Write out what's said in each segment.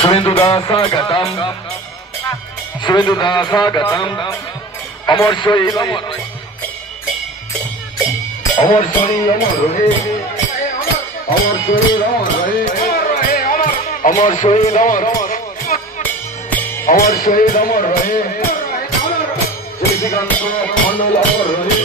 শুভেন্দুদা স্বাগতম অমর শহীদ অমর শহীদ অমর রহে অমর শহীদ অমর রহে অমর শহীদ অমর অমর শহীদ অমর রহে শ্রীকান্ত মন্ডল অমর রহে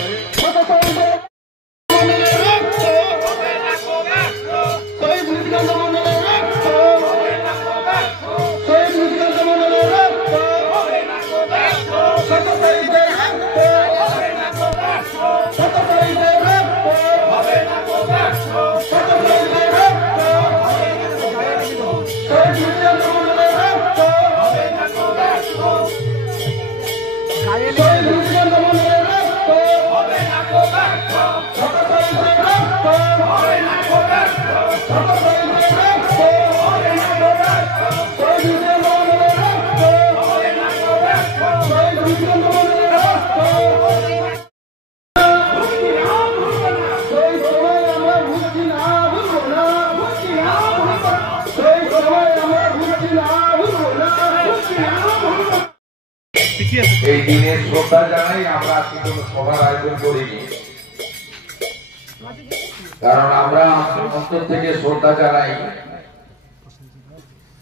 এই দিনের শ্রদ্ধা জানাই আমরা আজকে কোনো সভার আয়োজন করিনি, কারণ আমরা অন্তর থেকে শ্রদ্ধা জানাই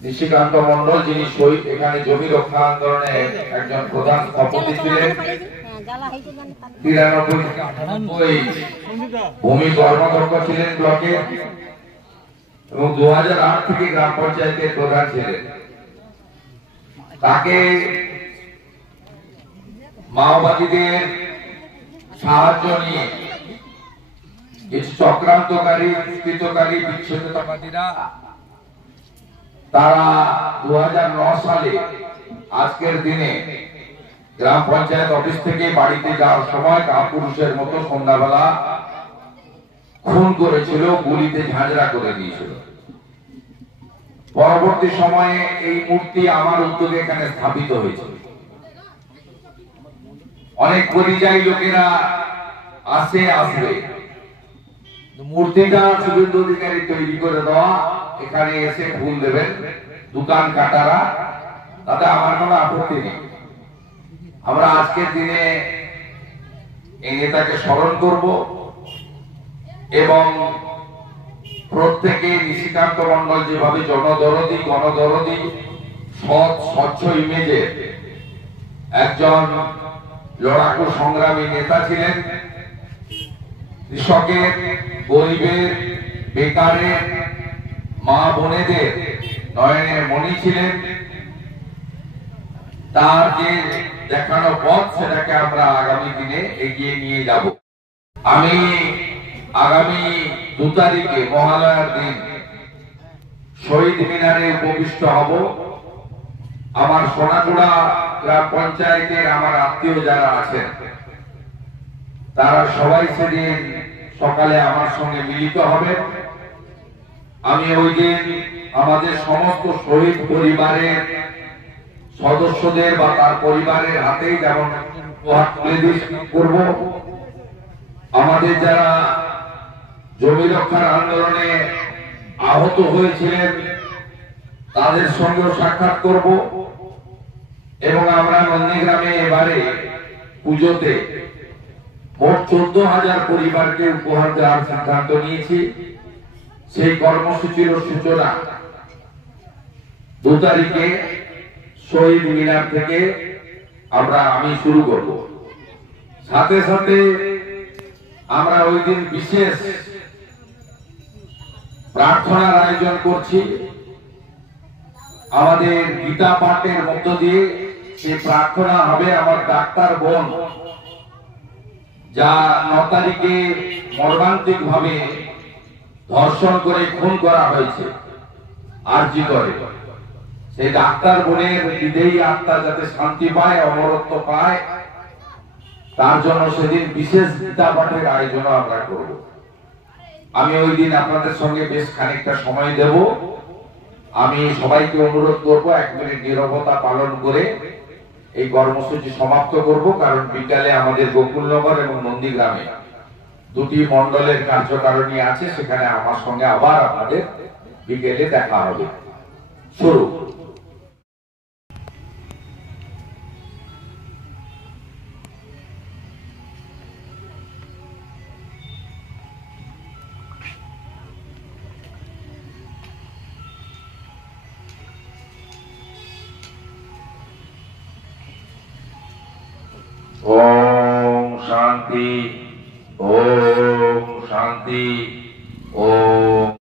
নিশিকান্ত মন্ডল, যিনি শহীদ এখানে জমি রক্ষা আন্দোলনে একজন প্রধান স্থপতি ছিলেন। 93-98 ভূমি কর্মকর্তা ছিলেন ব্লকে এবং 2008 থেকে গ্রাম পঞ্চায়েতের প্রধান ছিলেন। তাকে মাওবাদীদের সাহায্য নিয়ে কিছু চক্রান্তকারী, দুষ্কৃতকারী, বিচ্ছিন্নতাবাদীরা তারা 2009 সালে আজকের দিনে গ্রাম পঞ্চায়েত অফিস থেকে বাড়িতে যাওয়ার সময় কাপুরুষের মতো সন্ধ্যাবেলা খুন করেছিল, গুলিতে ঝাঁঝরা করে দিয়েছিল। পরবর্তী সময়ে এই মূর্তি আমার উদ্যোগে এখানে স্থাপিত হয়েছে। অনেক পরিযায়ী লোকেরা আসবে, মূর্তিটা শুভেন্দু অধিকারী তৈরি করে দেওয়া, এখানে এসে ফুল দেবেন দোকান কাটারা, তাতে আমার কোনো আপত্তি নেই। আমরা আজকের দিনে এই নেতাকে স্মরণ করব এবং প্রত্যেকে নিশিকান্ত মন্ডল যেভাবে জনদরদী, গণদরদী, সৎ স্বচ্ছ ইমেজের একজন লড়াকু সংগ্রামী নেতা ছিলেন, কৃষকের, গরিবের, বেকারের, মা বোনেদের নয়নের মণি ছিলেন, তার যে দেখানো পথ সেটাকে আমরা আগামী দিনে এগিয়ে নিয়ে যাব। আমি আগামী 2 তারিখে মহালয়ার দিন শহীদ মিনারে উপবিষ্ট হব। আমার সোনাকুড়া গ্রাম পঞ্চায়েতের আমার আত্মীয় যারা আছেন তারা সবাই সেদিন সকালে আমার সঙ্গে মিলিত হবে। আমি ওই দিন আমাদের সমস্ত শহীদ পরিবারের সদস্যদের বা তার পরিবারের হাতেই যেমন উপহার তুলে করব, আমাদের যারা জমি রক্ষার আন্দোলনে আহত হয়েছিলেন তাদের সঙ্গেও সাক্ষাৎ করব এবং আমরা নন্দীগ্রামে এবারে পুজোতে মোট 14,000 পরিবারকে উপহার দেওয়ার সিদ্ধান্ত নিয়েছি। সেই কর্মসূচির সূচনা 2 তারিখে শহীদ মিনার থেকে আমি শুরু করব। সাথে সাথে আমরা ওই দিন বিশেষ প্রার্থনার আয়োজন করছি। আমাদের গীতা পাঠের মধ্য দিয়ে সেই প্রার্থনা হবে আমার ডাক্তার বোন, যা 9 তারিখে মর্মান্তিক ভাবে ধর্ষণ করে খুন করা হয়েছে আরজি করে, সেই ডাক্তার বোনের বিদেহী আত্মা যাতে শান্তি পায়, অমরত্ব পায়, তার জন্য সেদিন বিশেষ গীতা পাঠের আয়োজন আমরা করব। আমি ওই দিন আপনাদের সঙ্গে বেশ খানিকটা সময় দেব। আমি সবাইকে অনুরোধ করব 1 মিনিট নীরবতা পালন করে এই কর্মসূচি সমাপ্ত করব, কারণ বিকালে আমাদের গোকুলনগর এবং নন্দীগ্রামে 2টি মন্ডলের কার্যকারিণী আছে, সেখানে আমার সঙ্গে আবার আপনাদের বিকেলে দেখা হবে। শুরু। ओम शांति ओम शांति।